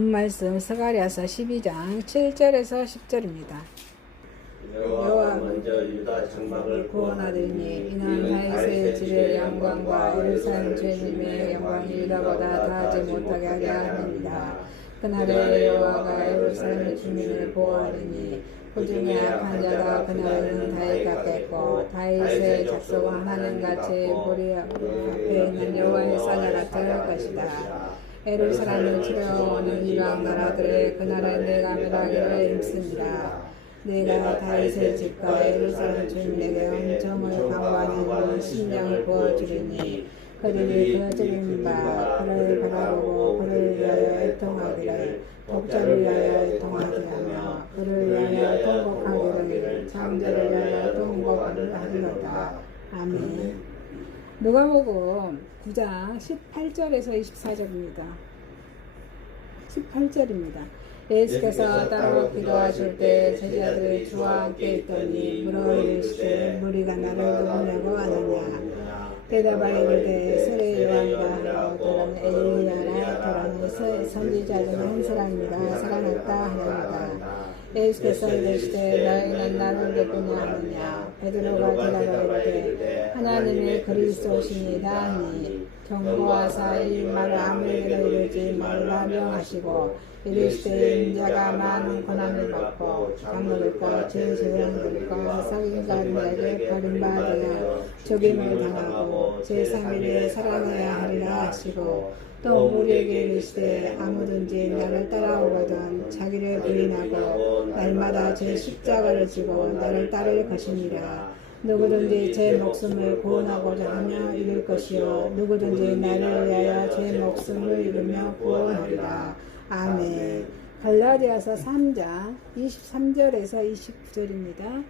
말씀 스가랴서 12장 7절에서 10절입니다. 여호와 먼저 유다 장막을 구원하리니 이는 다윗의 집의 영광과 예루살렘 주님의 영광이 유다보다 다하지 못하게 하려 함이니라. 그날에 여호와가 예루살렘 주민을 보호하리니 그 중에 악한 자가 그날에는 다윗 같겠고 다윗의 작소가 하나님같이 보리 앞에 있는 여호와의 사자같이 할 것이다. 예루살렘을 치러오는 이방 나라들의 그날에 내가 멸하기를 힘쓰니라. 내가 다윗의 집과 예루살렘 주민에게 은총을 강구하는 심령을 부어주리니 그들이 그어지는 바 그를 바라보고 그를 위하여 애통하기를 독자를 위하여 애통하게 하며 그를 위하여 통곡하기를 창조를 위하여 통곡을 하리로다. 아멘. 누가복음 9장 18절에서 24절입니다. 18절입니다. 예수께서 따로 기도하실 때 제자들이 주와 함께 있더니 물어 이르시되 무리가 나를 누구냐고 하느냐. 대답하여 이르되 세례 요한이라 하고 또는 엘리야라 또는 선지자 중 한 사람이라 살아났다 하리로다. 예수께서 이르시되 너희는 나를 누구냐 하느냐. 베드로가 대답하여 이르되 하나님의 그리스도시니이다 하니 경고하사 이 말을 아무에게나 이르지 말라 명하시고 이르시되 인자가 많은 고난을 받고 장로들과 제사장들과 사기관들에게 버림받아 죽임을 당하고 제3일에 살아나야 하리라 하시고 또 우리에게 이르시되 아무든지 나를 따라오거든 자기를 부인하고 날마다 제 십자가를 지고 나를 따를 것이니라. 누구든지 제 목숨을 구원하고자 하며 잃을 것이요 누구든지 나를 위하여 제 목숨을 잃으며 구원하리라. 아멘. 갈라디아서 3장 23절에서 29절입니다.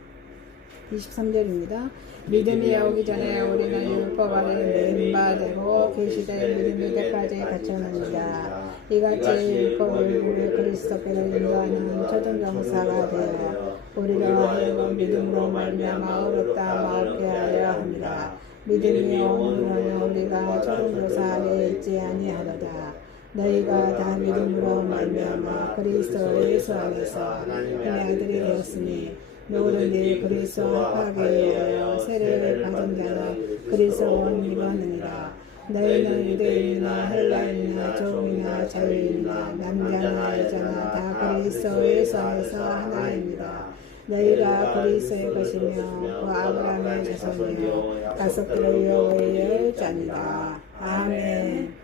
23절입니다. 믿음이 오기 전에 우리는 율법 아래 매임받고 계시되 믿음이 때까지 갇혔느니라. 이같이 율법을 우리 그리스도께로 인도하는 초등병사가 되어 우리로 하여금 믿음으로 말미암아 어렵다 마옵게 하려 합니다. 믿음이 오므로 우리가 초등교사 아래 있지 아니하로다. 너희가 다 믿음으로 말미암아 그리스도 예수 안에서 하나님의 아들이 되었으니 누구든지 그리스도 합하게 위하여 세례를 받은 자는 그리스도 원 입었느니라. 너희는 유대인이나 헬라인이나 종이나 자유인이나 남자나 여자나 다 그리스도 예수 안에서 하나입니다. 너희가 그리스도의 것이며 그 아브라함의 자손이요 가족들의 여호와의 자니라. 아멘.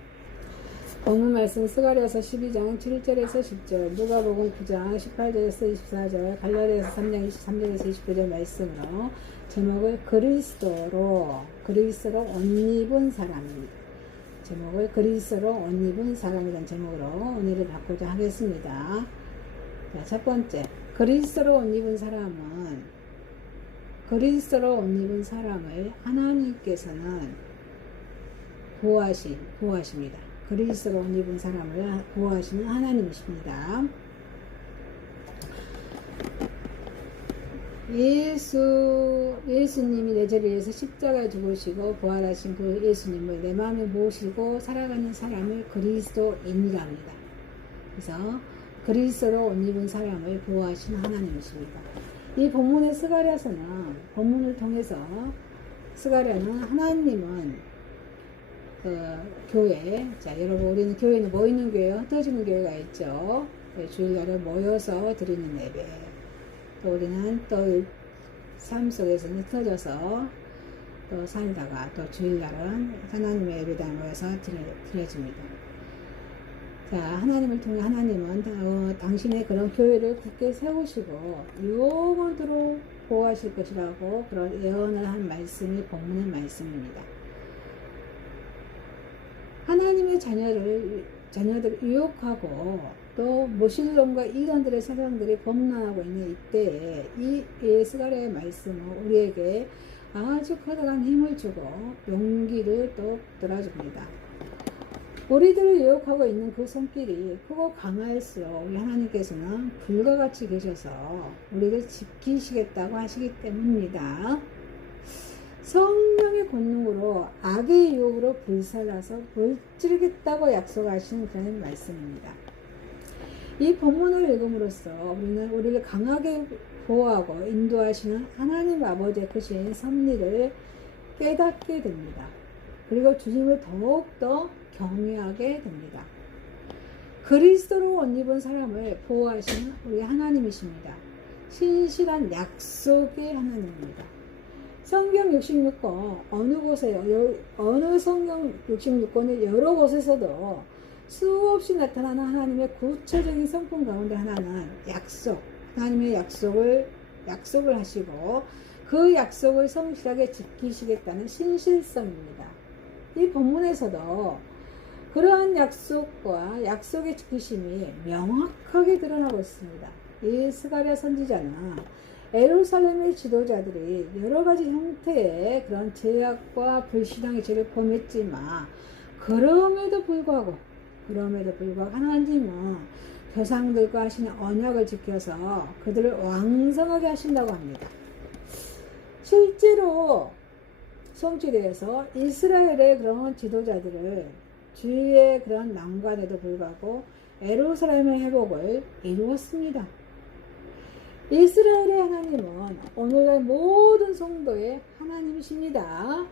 본문 말씀 스가랴서 12장 7절에서 10절, 누가복음 9장 18절에서 24절, 갈라디아서 3장 23절에서 29절 말씀으로 제목을 그리스도로 옷 입은 사람입니다. 제목을 그리스도로 옷 입은 사람이라는 제목으로 오늘을 받고자 하겠습니다. 자, 첫 번째, 그리스도로 옷 입은 사람을 하나님께서는 보호하십니다. 그리스도로 옷 입은 사람을 보호하시는 하나님이십니다. 예수님이 내 죄를 위해서 십자가에 죽으시고 부활하신 그 예수님을 내 마음에 모시고 살아가는 사람을 그리스도인이라 합니다. 그래서 그리스도로 옷 입은 사람을 보호하시는 하나님이십니다. 이 본문의 스가랴서는 본문을 통해서 스가랴는 하나님은 교회, 자 여러분 우리는 교회는 뭐 있는 교회요? 흩어지는 교회가 있죠. 주일날에 모여서 드리는 예배. 또 우리는 또 삶 속에서는 흩어져서 또 살다가 또 주일날은 하나님의 예배당에 모여서 드려집니다. 자, 하나님을 통해 하나님은 당신의 그런 교회를 굳게 세우시고 영원토록 보호하실 것이라고 그런 예언을 한 말씀이 본문의 말씀입니다. 하나님의 자녀들을 유혹하고 또 모실놈과 이단들의 사상들이 범람하고 있는 이때에 이 스가랴의 말씀은 우리에게 아주 커다란 힘을 주고 용기를 또 들어줍니다. 우리들을 유혹하고 있는 그 손길이 크고 강할수록 우리 하나님께서는 불과 같이 계셔서 우리를 지키시겠다고 하시기 때문입니다. 성령의 권능으로 악의 유혹으로 불살라서 물찌르겠다고 약속하신 그런 말씀입니다. 이 본문을 읽음으로써 우리는 우리를 강하게 보호하고 인도하시는 하나님 아버지의 크신 섭리를 깨닫게 됩니다. 그리고 주님을 더욱더 경외하게 됩니다. 그리스도로 옷 입은 사람을 보호하시는 우리 하나님이십니다. 신실한 약속의 하나님입니다. 성경 66권 어느 성경 66권의 여러 곳에서도 수없이 나타나는 하나님의 구체적인 성품 가운데 하나는 약속, 하나님의 약속을 하시고 그 약속을 성실하게 지키시겠다는 신실성입니다. 이 본문에서도 그러한 약속과 약속의 지키심이 명확하게 드러나고 있습니다. 이 스가랴 선지자는 예루살렘의 지도자들이 여러 가지 형태의 그런 죄악과 불신앙의 죄를 범했지만 그럼에도 불구하고 하나님은 조상들과 하시는 언약을 지켜서 그들을 왕성하게 하신다고 합니다. 실제로 성취되어서 이스라엘의 그런 지도자들을 주의 그런 난관에도 불구하고 예루살렘의 회복을 이루었습니다. 이스라엘의 하나님은 오늘날 모든 성도의 하나님이십니다.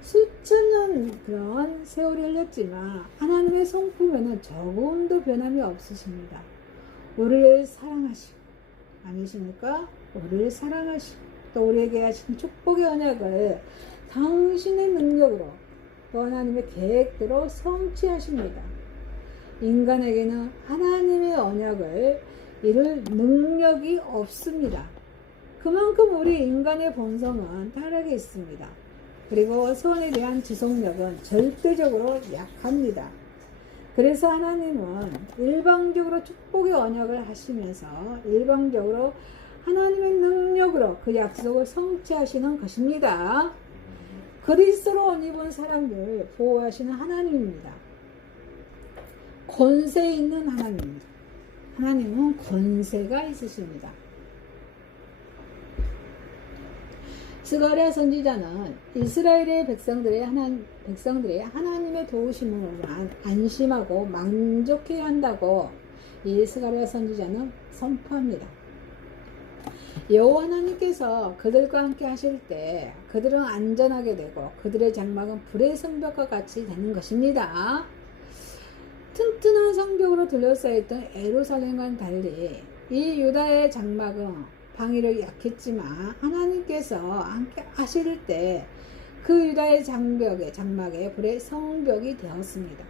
수천 년 그런 세월이 흘렀지만 하나님의 성품에는 조금도 변함이 없으십니다. 우리를 사랑하시고, 아니십니까? 우리를 사랑하시고 또 우리에게 하신 축복의 언약을 당신의 능력으로 또 하나님의 계획대로 성취하십니다. 인간에게는 하나님의 언약을 이룰 능력이 없습니다. 그만큼 우리 인간의 본성은 타락해 있습니다. 그리고 선에 대한 지속력은 절대적으로 약합니다. 그래서 하나님은 일방적으로 축복의 언약을 하시면서 일방적으로 하나님의 능력으로 그 약속을 성취하시는 것입니다. 그리스도로 옷 입은 사람들 보호하시는 하나님입니다. 권세 있는 하나님입니다. 하나님은 권세가 있으십니다. 스가랴 선지자는 이스라엘의 백성들의 하나님의 도우심으로만 안심하고 만족해야 한다고 이 스가랴 선지자는 선포합니다. 여호와 하나님께서 그들과 함께 하실 때 그들은 안전하게 되고 그들의 장막은 불의 성벽과 같이 되는 것입니다. 튼튼한 성벽으로 둘러싸였던 예루살렘과는 달리 이 유다의 장막은 방위력이 약했지만 하나님께서 함께 하실 때 그 유다의 장막에 불의 성벽이 되었습니다.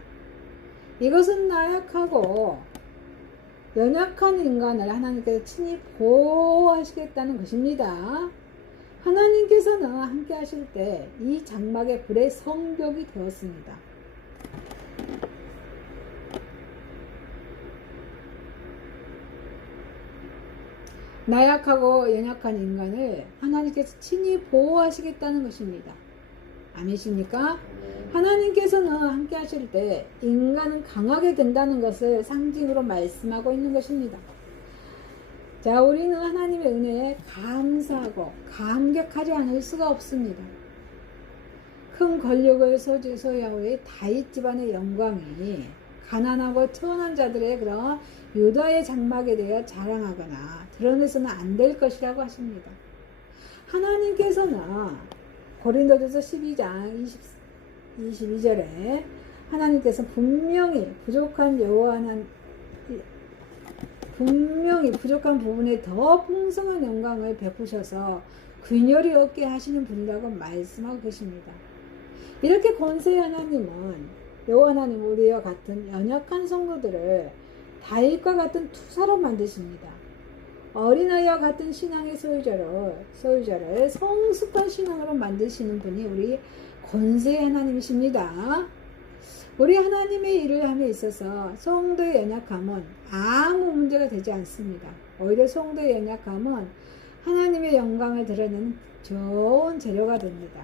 이것은 나약하고 연약한 인간을 하나님께서 친히 보호하시겠다는 것입니다. 하나님께서는 함께 하실 때 이 장막에 불의 성벽이 되었습니다. 나약하고 연약한 인간을 하나님께서 친히 보호하시겠다는 것입니다. 아니십니까? 하나님께서는 함께 하실 때 인간은 강하게 된다는 것을 상징으로 말씀하고 있는 것입니다. 자, 우리는 하나님의 은혜에 감사하고 감격하지 않을 수가 없습니다. 큰 권력을 소유한 우리 다윗 집안의 영광이 가난하고 천한 자들의 그런 유다의 장막에 대해 자랑하거나 드러내서는 안 될 것이라고 하십니다. 하나님께서는 고린도전서 12장 22절에 하나님께서 분명히 부족한 부분에 더 풍성한 영광을 베푸셔서 균열이 없게 하시는 분이라고 말씀하고 계십니다. 이렇게 권세의 하나님은 여호와 하나님 우리와 같은 연약한 성도들을 다윗과 같은 투사로 만드십니다. 어린아이와 같은 신앙의 소유자를 성숙한 신앙으로 만드시는 분이 우리 권세의 하나님이십니다. 우리 하나님의 일을 함에 있어서 성도의 연약함은 아무 문제가 되지 않습니다. 오히려 성도의 연약함은 하나님의 영광을 드러내는 좋은 재료가 됩니다.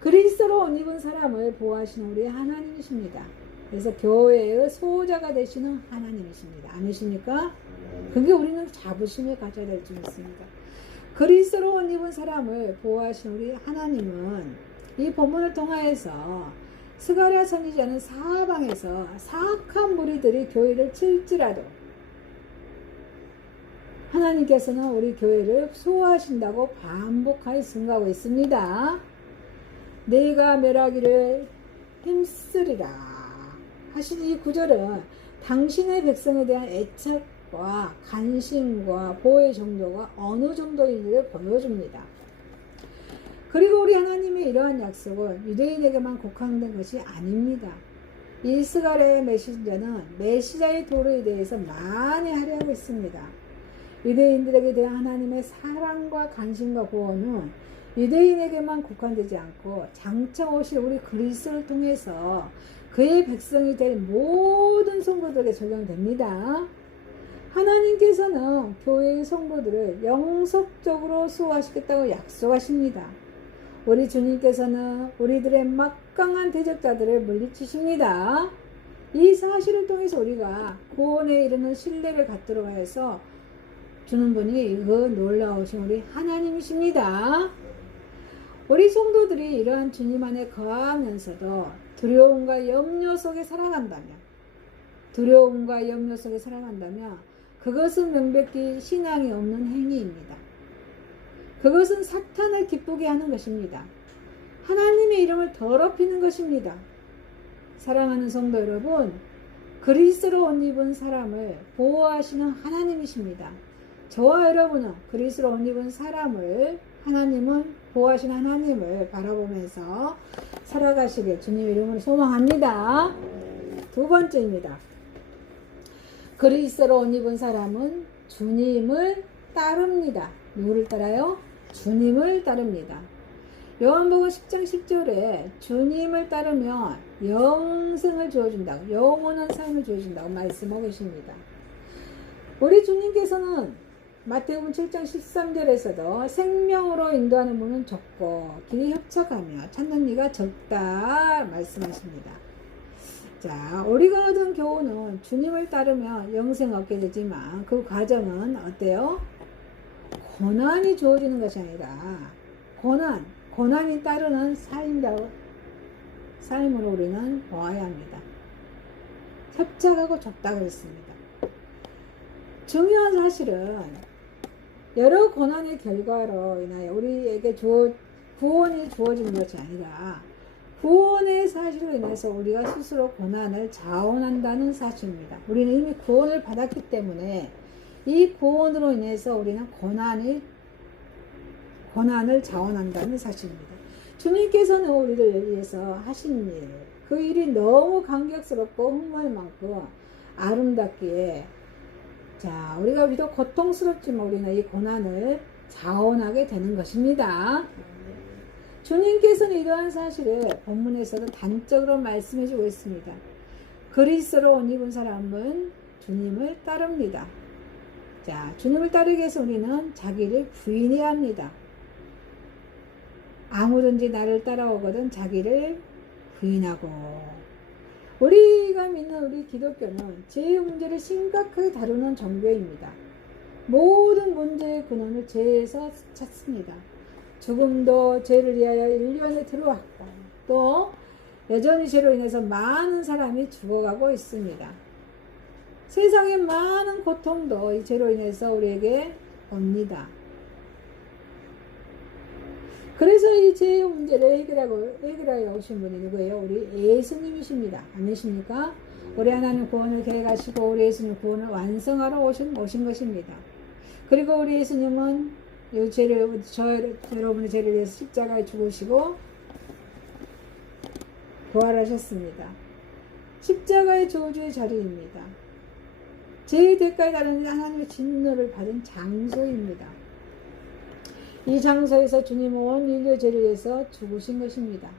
그리스도로 옷 입은 사람을 보호하시는 우리 하나님이십니다. 그래서 교회의 소자가 되시는 하나님이십니다. 아니십니까? 그게 우리는 자부심을 가져야 될 줄 믿습니다. 그리스도로 옷 입은 사람을 보호하시는 우리 하나님은 이 본문을 통하여서 스가랴 선지자는 사방에서 사악한 무리들이 교회를 칠지라도 하나님께서는 우리 교회를 수호하신다고 반복하여 증거하고 있습니다. 내가 멸하기를 힘쓰리라 하신 이 구절은 당신의 백성에 대한 애착과 관심과 보호의 정도가 어느 정도인지를 보여줍니다. 그리고 우리 하나님의 이러한 약속은 유대인에게만 국한된 것이 아닙니다. 이 스가랴의 메시저는 메시아의 도로에 대해서 많이 하려고 있습니다. 유대인들에게 대한 하나님의 사랑과 관심과 보호는 유대인에게만 국한되지 않고 장차 오실 우리 그리스도를 통해서 그의 백성이 될 모든 성도들에게 적용됩니다. 하나님께서는 교회의 성도들을 영속적으로 수호하시겠다고 약속하십니다. 우리 주님께서는 우리들의 막강한 대적자들을 물리치십니다. 이 사실을 통해서 우리가 구원에 이르는 신뢰를 갖도록 하여서 주는 분이 그 놀라우신 우리 하나님이십니다. 우리 성도들이 이러한 주님 안에 거하면서도 두려움과 염려 속에 살아간다면 그것은 명백히 신앙이 없는 행위입니다. 그것은 사탄을 기쁘게 하는 것입니다. 하나님의 이름을 더럽히는 것입니다. 사랑하는 성도 여러분, 그리스도로 옷 입은 사람을 보호하시는 하나님이십니다. 저와 여러분은 그리스도로 옷 입은 사람을 하나님은 보호하시는 하나님을 바라보면서 살아가시길 주님 이름으로 소망합니다. 두 번째입니다. 그리스도로 옷 입은 사람은 주님을 따릅니다. 누구를 따라요? 주님을 따릅니다. 요한복음 10장 10절에 주님을 따르면 영생을 주어준다고, 영원한 삶을 주어준다고 말씀하고 계십니다. 우리 주님께서는 마태복음 7장 13절에서도 생명으로 인도하는 문은 좁고 길이 협착하며 찾는 이가 적다 말씀하십니다. 자, 우리가 얻은 교훈은 주님을 따르며 영생을 얻게 되지만 그 과정은 어때요? 고난이 주어지는 것이 아니라 고난이 따르는 삶으로 우리는 보아야 합니다. 협착하고 좁다 그랬습니다. 중요한 사실은 여러 고난의 결과로 인하여 우리에게 구원이 주어지는 것이 아니라 구원의 사실로 인해서 우리가 스스로 고난을 자원한다는 사실입니다. 우리는 이미 구원을 받았기 때문에 이 구원으로 인해서 우리는 고난을 자원한다는 사실입니다. 주님께서는 우리를 위해서 하신 일, 그 일이 너무 감격스럽고 흥할 만큼 아름답기에 자, 우리가 비록 고통스럽지만 우리는 이 고난을 자원하게 되는 것입니다. 주님께서는 이러한 사실을 본문에서도 단적으로 말씀해 주고 있습니다. 그리스도로 옷 입은 사람은 주님을 따릅니다. 자, 주님을 따르기 위해서 우리는 자기를 부인해야 합니다. 아무든지 나를 따라오거든 자기를 부인하고. 우리가 믿는 우리 기독교는 죄의 문제를 심각하게 다루는 종교입니다. 모든 문제의 근원을 죄에서 찾습니다. 죽음도 죄를 위하여 인류 안에 들어왔고 또 여전히 죄로 인해서 많은 사람이 죽어가고 있습니다. 세상의 많은 고통도 이 죄로 인해서 우리에게 옵니다. 그래서 이 죄의 문제를 해결하여 오신 분이 누구예요? 우리 예수님이십니다. 아니십니까? 우리 하나님 구원을 계획하시고 우리 예수님 구원을 완성하러 오신 것입니다. 그리고 우리 예수님은 이 죄를, 여러분의 죄를 위해서 십자가에 죽으시고 부활하셨습니다. 십자가의 저주의 자리입니다. 죄의 대가에 따른 하나님의 진노를 받은 장소입니다. 이 장소에서 주님은 온 인류의 죄를 위해서 죽으신 것입니다.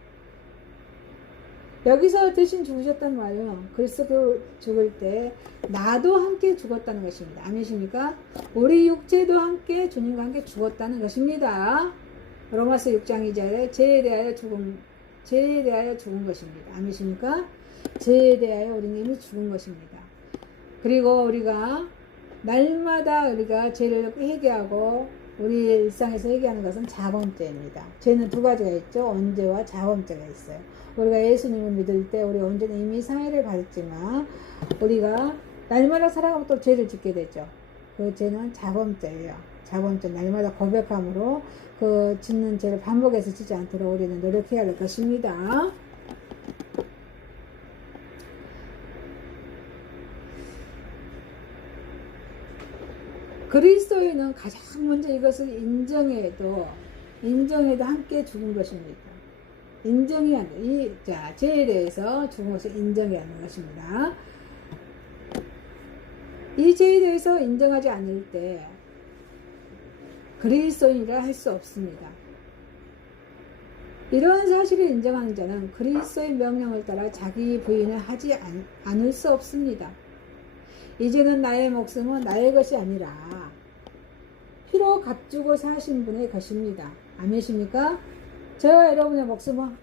여기서 대신 죽으셨단 말이에요. 그리스도 죽을 때 나도 함께 죽었다는 것입니다. 아니십니까? 우리 육체도 함께 주님과 함께 죽었다는 것입니다. 로마서 6장 2절에 죄에 대하여 죽은 것입니다. 아니십니까? 죄에 대하여 우리는 이미 죽은 것입니다. 그리고 우리가 날마다 우리가 죄를 회개하고 우리 일상에서 얘기하는 것은 자범죄입니다. 죄는 두 가지가 있죠. 언제와 자범죄가 있어요. 우리가 예수님을 믿을 때 우리 언제는 이미 사해를 받았지만 우리가 날마다 살아가고 또 죄를 짓게 되죠. 그 죄는 자범죄예요. 자범죄 날마다 고백함으로 그 짓는 죄를 반복해서 짓지 않도록 우리는 노력해야 할 것입니다. 그리스도인은 가장 먼저 이것을 인정해도 함께 죽은 것입니다. 인정이 안 돼. 자, 죄에 대해서 죽은 것을 인정해야 하는 것입니다. 이 죄에 대해서 인정하지 않을 때 그리스도인이라 할 수 없습니다. 이러한 사실을 인정하는 자는 그리스도의 명령을 따라 자기 부인을 하지 않을 수 없습니다. 이제는 나의 목숨은 나의 것이 아니라 피로 값주고 사신 분의 것입니다. 아멘이십니까? 저와 여러분의 목숨은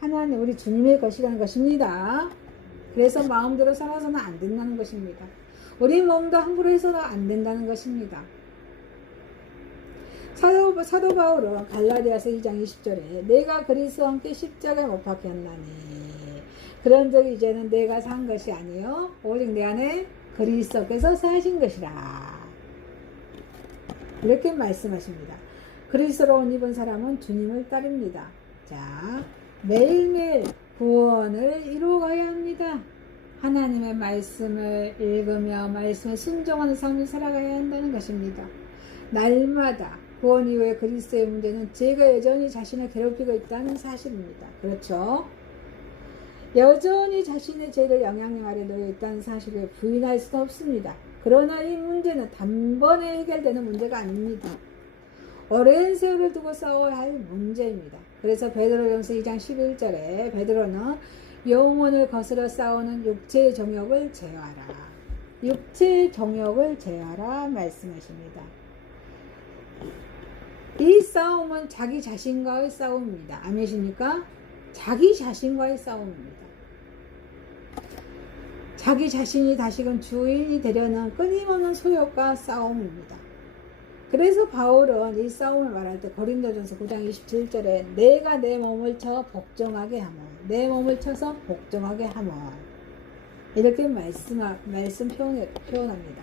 하나님 우리 주님의 것이라는 것입니다. 그래서 마음대로 살아서는 안 된다는 것입니다. 우리 몸도 함부로 해서는 안 된다는 것입니다. 사도 바울은 갈라디아서 2장 20절에 내가 그리스도와 함께 십자가에 못 박혔나니 그런즉 이제는 내가 산 것이 아니요 오직 내 안에 그리스도께서 사신 것이라 이렇게 말씀하십니다. 그리스도로 옷 입은 사람은 주님을 따릅니다. 자, 매일매일 구원을 이루어가야 합니다. 하나님의 말씀을 읽으며 말씀에 순종하는 삶을 살아가야 한다는 것입니다. 날마다 구원 이후의 그리스도의 문제는 죄가 여전히 자신을 괴롭히고 있다는 사실입니다. 그렇죠? 여전히 자신의 죄를 영향력 아래 놓여 있다는 사실을 부인할 수는 없습니다. 그러나 이 문제는 단번에 해결되는 문제가 아닙니다. 오랜 세월을 두고 싸워야 할 문제입니다. 그래서 베드로전서 2장 11절에 베드로는 영혼을 거스려 싸우는 육체의 정욕을 제어하라. 육체의 정욕을 제어하라 말씀하십니다. 이 싸움은 자기 자신과의 싸움입니다. 아멘이십니까? 자기 자신과의 싸움입니다. 자기 자신이 다시금 주인이 되려는 끊임없는 소욕과 싸움입니다. 그래서 바울은 이 싸움을 말할 때 고린도전서 9장 27절에 내가 내 몸을 쳐 복종하게 하며 내 몸을 쳐서 복종하게 하며 이렇게 말씀 표현합니다.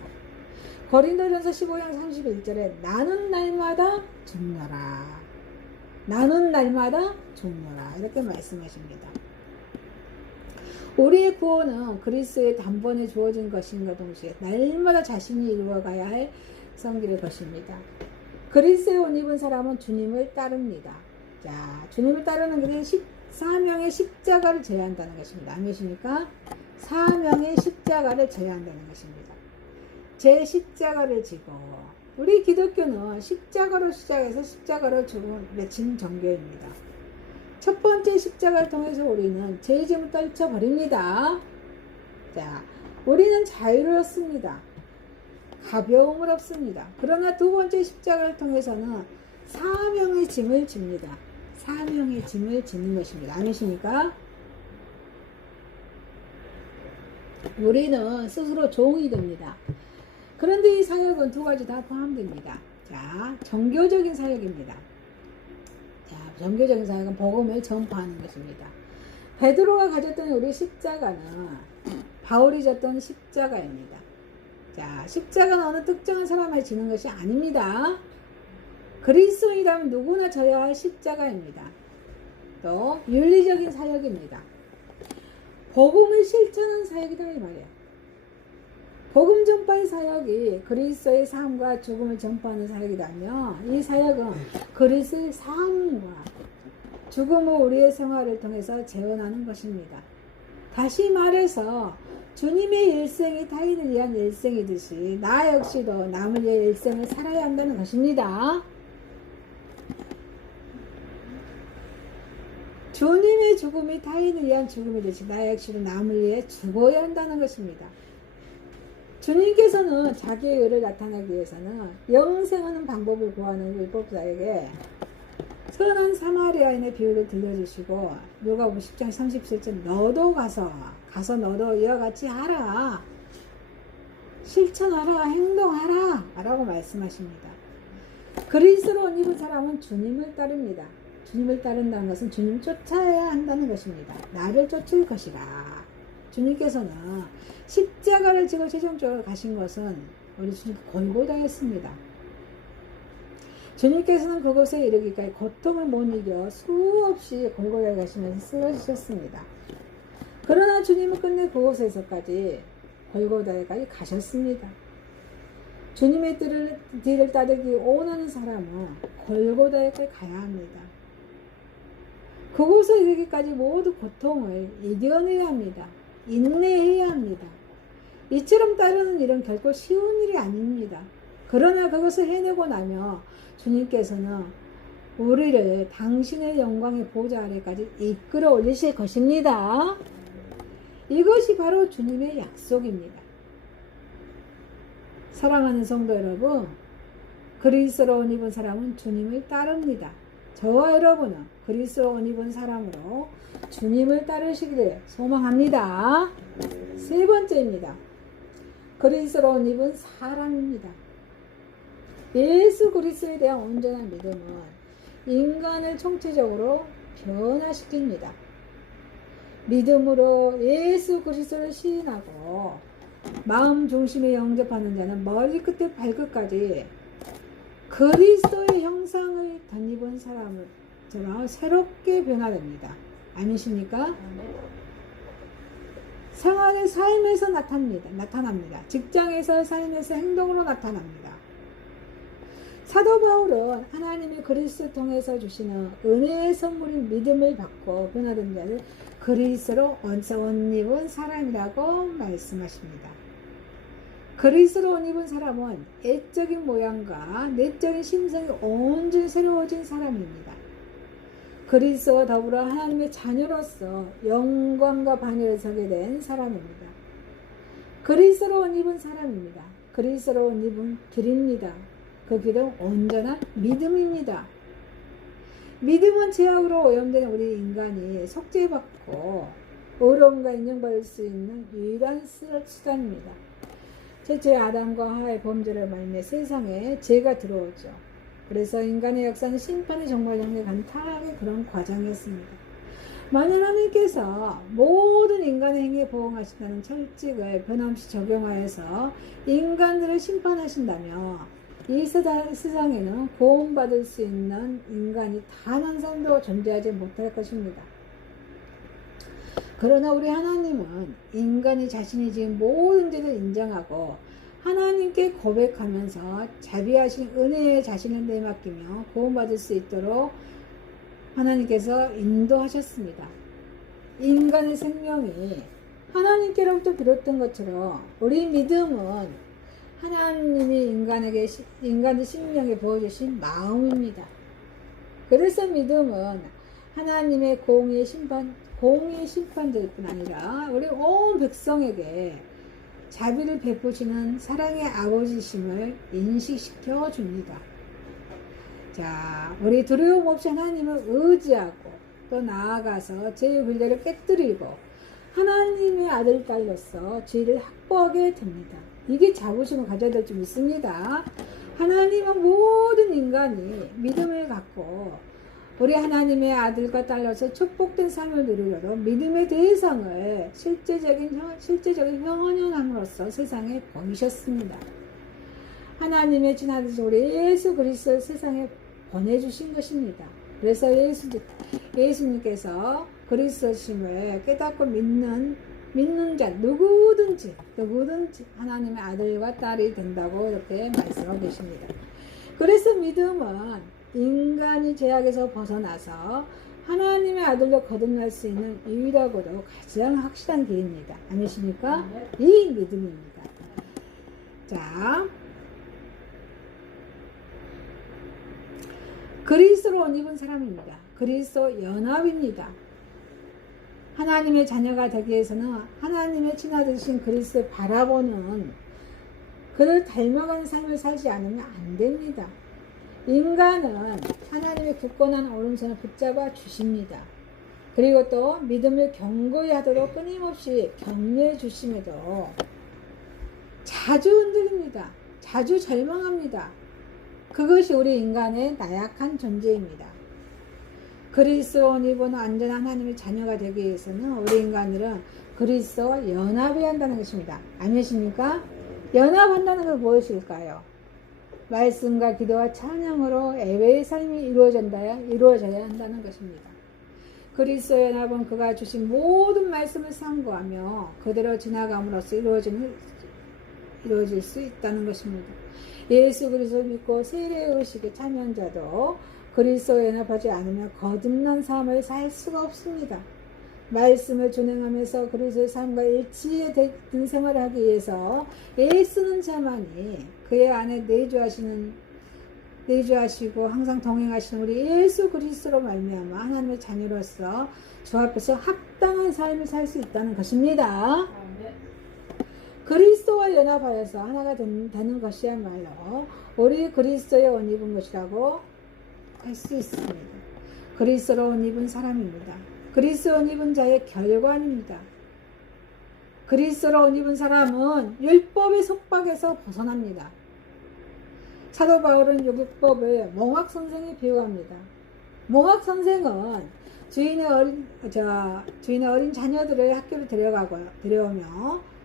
고린도전서 15장 31절에 나는 날마다 죽노라. 나는 날마다 죽노라. 이렇게 말씀하십니다. 우리의 구원은 그리스도의 단번에 주어진 것인가 동시에 날마다 자신이 이루어가야 할 성기를 것입니다. 그리스도에 옷 입은 사람은 주님을 따릅니다. 자, 주님을 따르는 것은 사명의 십자가를 져야 한다는 것입니다. 아멘이십니까? 사명의 십자가를 져야 한다는 것입니다. 제 십자가를 지고 우리 기독교는 십자가로 시작해서 십자가로 맺힌 종교입니다. 첫 번째 십자가를 통해서 우리는 죄의 짐을 떨쳐버립니다. 자, 우리는 자유로웠습니다. 가벼움을 얻습니다. 그러나 두 번째 십자가를 통해서는 사명의 짐을 집니다. 사명의 짐을 짓는 것입니다. 아니십니까? 우리는 스스로 종이 됩니다. 그런데 이 사역은 두 가지 다 포함됩니다. 자, 종교적인 사역입니다. 자, 종교적인 사역은 복음을 전파하는 것입니다. 베드로가 가졌던 우리 십자가는 바울이 졌던 십자가입니다. 자, 십자가는 어느 특정한 사람을 지는 것이 아닙니다. 그리스도인이라면 누구나 져야 할 십자가입니다. 또 윤리적인 사역입니다. 복음을 실천하는 사역이다 이 말이에요. 복음 전파의 사역이 그리스도의 삶과 죽음을 전파하는 사역이라면 이 사역은 그리스도의 삶과 죽음 후 우리의 생활을 통해서 재현하는 것입니다. 다시 말해서 주님의 일생이 타인을 위한 일생이듯이 나 역시도 남을 위해 일생을 살아야 한다는 것입니다. 주님의 죽음이 타인을 위한 죽음이듯이 나 역시도 남을 위해 죽어야 한다는 것입니다. 주님께서는 자기의 의를 나타내기 위해서는 영생하는 방법을 구하는 율법자에게 선한 사마리아인의 비유를 들려주시고 누가복음 10장 37절 너도 가서 너도 이와 같이 하라. 실천하라. 행동하라. 라고 말씀하십니다. 그리스도로 옷 입은 사람은 주님을 따릅니다. 주님을 따른다는 것은 주님을 쫓아야 한다는 것입니다. 나를 쫓을 것이라. 주님께서는 십자가를 지고 최종적으로 가신 것은 우리 주님 골고다였습니다. 주님께서는 그곳에 이르기까지 고통을 못 이겨 수없이 골고다에 가시면서 쓰러지셨습니다. 그러나 주님은 끝내 그곳에서까지 골고다에까지 가셨습니다. 주님의 뒤를 따르기 원하는 사람은 골고다에까지 가야 합니다. 그곳에 이르기까지 모두 고통을 이겨내야 합니다. 인내해야 합니다. 이처럼 따르는 일은 결코 쉬운 일이 아닙니다. 그러나 그것을 해내고 나면 주님께서는 우리를 당신의 영광의 보좌 아래까지 이끌어 올리실 것입니다. 이것이 바로 주님의 약속입니다. 사랑하는 성도 여러분, 그리스도로 옷 입은 사람은 주님을 따릅니다. 저와 여러분은 그리스도로 옷 입은 사람으로 주님을 따르시기를 소망합니다. 세 번째입니다. 그리스도로 옷 입은 사람입니다. 예수 그리스도에 대한 온전한 믿음은 인간을 총체적으로 변화시킵니다. 믿음으로 예수 그리스도를 시인하고 마음 중심에 영접하는 자는 머리 끝에 발끝까지 그리스도의 형상을 덧입은 사람처럼 새롭게 변화됩니다. 아니십니까? 생활의 삶에서 나타납니다. 직장에서 삶에서 행동으로 나타납니다. 사도 바울은 하나님이 그리스도를 통해서 주시는 은혜의 선물인 믿음을 받고 변화된 자를 그리스도로 옷 입은 사람이라고 말씀하십니다. 그리스도로 옷 입은 사람은 애적인 모양과 내적인 심성이 온전히 새로워진 사람입니다. 그리스도와 더불어 하나님의 자녀로서 영광과 반열에 서게 된 사람입니다. 그리스도로 옷 입은 사람입니다. 그리스도로 옷 입은 길입니다. 그 길은 온전한 믿음입니다. 믿음은 죄악으로 오염된 우리 인간이 속죄받고 의로움과 인정받을 수 있는 유일한 수단입니다. 첫째 아담과 하와의 범죄를 말미암아 세상에 죄가 들어오죠. 그래서 인간의 역사는 심판의 정말 향해 간 타락의 그런 과정이었습니다. 만일 하나님께서 모든 인간의 행위에 보응하신다는 철칙을 변함없이 적용하여서 인간들을 심판하신다면 이 세상에는 구원받을 수 있는 인간이 단 한 사람도 존재하지 못할 것입니다. 그러나 우리 하나님은 인간이 자신이 지은 모든 죄를 인정하고 하나님께 고백하면서 자비하신 은혜에 자신을 내맡기며 구원받을 수 있도록 하나님께서 인도하셨습니다. 인간의 생명이 하나님께로부터 비롯된 것처럼 우리 믿음은 하나님이 인간의 sinh명에 부어주신 마음입니다. 그래서 믿음은 하나님의 공의의 심판자일 뿐 아니라 우리 온 백성에게 자비를 베푸시는 사랑의 아버지심을 인식시켜 줍니다. 자, 우리 두려움 없이 하나님을 의지하고 또 나아가서 죄의 굴레를 깨뜨리고 하나님의 아들 딸로서 죄를 확보하게 됩니다. 이게 자부심을 가져야 될 줄 믿습니다. 하나님은 모든 인간이 믿음을 갖고 우리 하나님의 아들과 딸로서 축복된 삶을 누리려고 믿음의 대상을 실제적인 형언함으로써 세상에 보이셨습니다. 하나님의 친아들 우리 예수 그리스도를 세상에 보내주신 것입니다. 그래서 예수님께서 그리스도심을 깨닫고 믿는 자 누구든지 하나님의 아들과 딸이 된다고 이렇게 말씀하고 계십니다. 그래서 믿음은 인간이 죄악에서 벗어나서 하나님의 아들로 거듭날 수 있는 유일하고도 가장 확실한 길입니다. 아니십니까? 이 믿음입니다. 자, 그리스도로 옷 입은 사람입니다. 그리스도 연합입니다. 하나님의 자녀가 되기 위해서는 하나님의 친아들이신 그리스도를 바라보는 그를 닮아가는 삶을 살지 않으면 안 됩니다. 인간은 하나님의 굳건한 오른손을 붙잡아 주십니다. 그리고 또 믿음을 견고히 하도록 끊임없이 격려해 주심에도 자주 흔들립니다. 자주 절망합니다. 그것이 우리 인간의 나약한 존재입니다. 그리스도와 옷 입은 완전한 하나님의 자녀가 되기 위해서는 우리 인간들은 그리스도와 연합해야 한다는 것입니다. 아니십니까? 연합한다는 건 무엇일까요? 말씀과 기도와 찬양으로 예배의 삶이 이루어져야 한다는 것입니다. 그리스도 연합은 그가 주신 모든 말씀을 상고하며 그대로 지나감으로써 이루어질 수 있다는 것입니다. 예수 그리스도를 믿고 세례 의식에 참여한 자도 그리스도에 연합하지 않으면 거듭난 삶을 살 수가 없습니다. 말씀을 준행하면서 그리스도의 삶과 일치된 생활을 하기 위해서 애쓰는 자만이 그의 안에 내주하시고 항상 동행하시는 우리 예수 그리스도로 말미암아 하나님의 자녀로서 주 앞에서 합당한 삶을 살 수 있다는 것입니다. 그리스도와 연합하여서 하나가 되는 것이야말로 우리 그리스도의 옷 입은 것이라고 할 수 있습니다. 그리스도로 옷 입은 사람입니다. 그리스도로 옷 입은 자의 결과입니다. 그리스도로 옷 입은 사람은 율법의 속박에서 벗어납니다. 사도 바울은 율법을 몽학 선생에 비유합니다. 몽학 선생은 주인의 어린 자녀들을 학교로 데려오며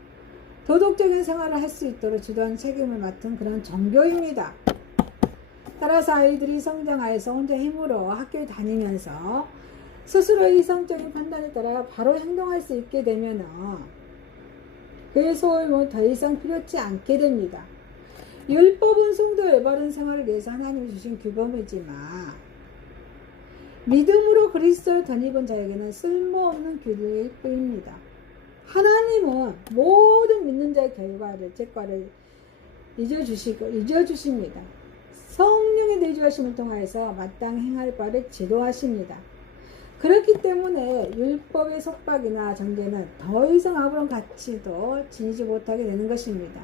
도덕적인 생활을 할 수 있도록 주도한 책임을 맡은 그런 종교입니다. 따라서 아이들이 성장하여서 혼자 힘으로 학교에 다니면서 스스로 이성적인 판단에 따라 바로 행동할 수 있게 되면 그의 소임은 더 이상 필요치 않게 됩니다. 율법은 성도의 바른 생활을 위해서 하나님이 주신 규범이지만 믿음으로 그리스도를 덧입은 자에게는 쓸모없는 규례일 뿐입니다. 하나님은 모든 믿는 자의 제과를 잊어주십니다. 성령의 내주하심을 통하여서 마땅히 행할 바를 지도하십니다. 그렇기 때문에 율법의 속박이나 정죄는 더 이상 아무런 가치도 지니지 못하게 되는 것입니다.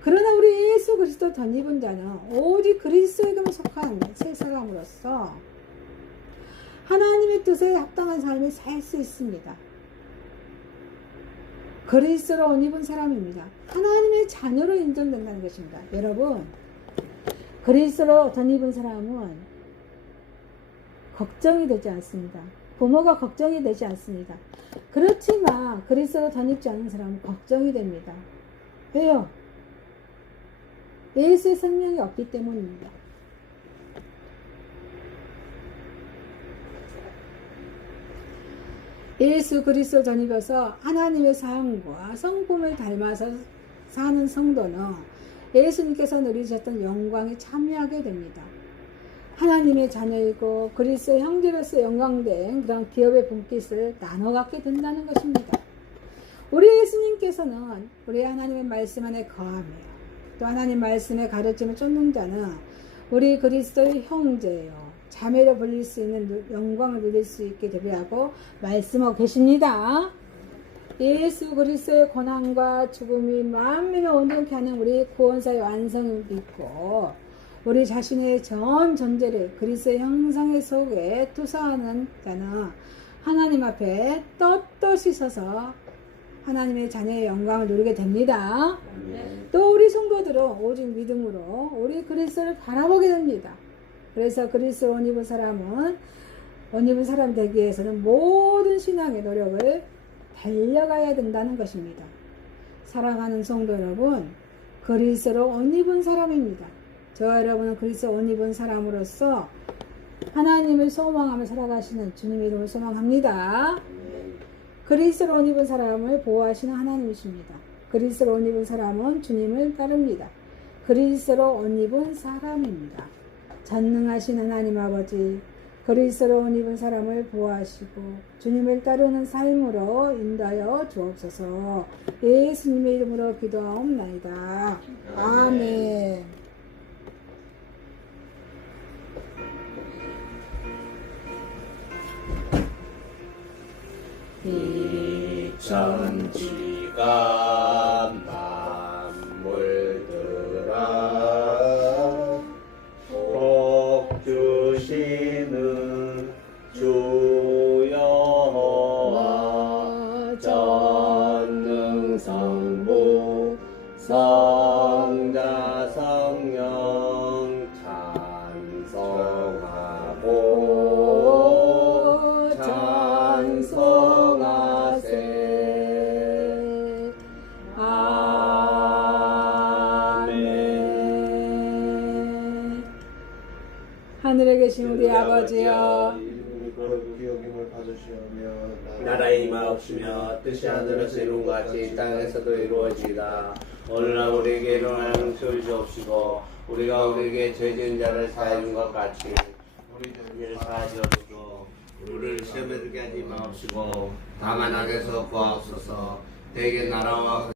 그러나 우리 예수 그리스도 덧입은 자는 오직 그리스도에게만 속한 새 사람으로서 하나님의 뜻에 합당한 삶을 살 수 있습니다. 그리스도로 옷 입은 사람입니다. 하나님의 자녀로 인정된다는 것입니다. 여러분, 그리스도로 덧 입은 사람은 걱정이 되지 않습니다. 부모가 걱정이 되지 않습니다. 그렇지만 그리스도로 덧 입지 않은 사람은 걱정이 됩니다. 왜요? 예수의 생명이 없기 때문입니다. 예수 그리스도를 덧입어서 하나님의 삶과 성품을 닮아서 사는 성도는 예수님께서 누리셨던 영광에 참여하게 됩니다. 하나님의 자녀이고 그리스도의 형제로서 영광된 그런 기업의 분깃을 나눠 갖게 된다는 것입니다. 우리 예수님께서는 우리 하나님의 말씀 안에 거하며 또 하나님 말씀의 가르침을 쫓는 자는 우리 그리스도의 형제요 자매로 불릴 수 있는 영광을 누릴 수 있게 되리라고 말씀하고 계십니다. 예수 그리스도의 고난과 죽음이 만민을 온전케 하는 우리 구원사의 완성을 믿고 우리 자신의 전 존재를 그리스도의 형상의 속에 투사하는 자는 하나님 앞에 떳떳이 서서 하나님의 자녀의 영광을 누리게 됩니다. 또 우리 성도들은 오직 믿음으로 우리 그리스도를 바라보게 됩니다. 그래서 그리스도 옷 입은 사람은 옷 입은 사람 되기 위해서는 모든 신앙의 노력을 달려가야 된다는 것입니다. 사랑하는 성도 여러분, 그리스도로 옷 입은 사람입니다. 저와 여러분은 그리스도 옷 입은 사람으로서 하나님을 소망하며 살아가시는 주님의 이름을 소망합니다. 그리스도로 옷 입은 사람을 보호하시는 하나님이십니다. 그리스도로 옷 입은 사람은 주님을 따릅니다. 그리스도로 옷 입은 사람입니다. 전능하신 하나님 아버지, 그리스도로 옷 입은 사람을 보호하시고 주님을 따르는 삶으로 인도하여 주옵소서. 예수님의 이름으로 기도하옵나이다. 아멘. 이 천지가 만물들아 복 주시는 주 여호와 전능성부 성자 성령 하늘에 계신 우리 아버지여, 이름이 거룩히 여김을 받으시오며 나라의 임하옵시며 뜻이 하늘에서 이룬 것 같이 땅에서도 이루어지이다. 오늘날 우리에게 일어나는 형편을 주옵시고 우리가 우리에게 죄 지은 자를 사하여 준 것 같이 우리 죄를 사하여 주옵시고 우리를 시험에 들게 하지 마옵시고 다만 악에서 구하옵소서. 대개 나라와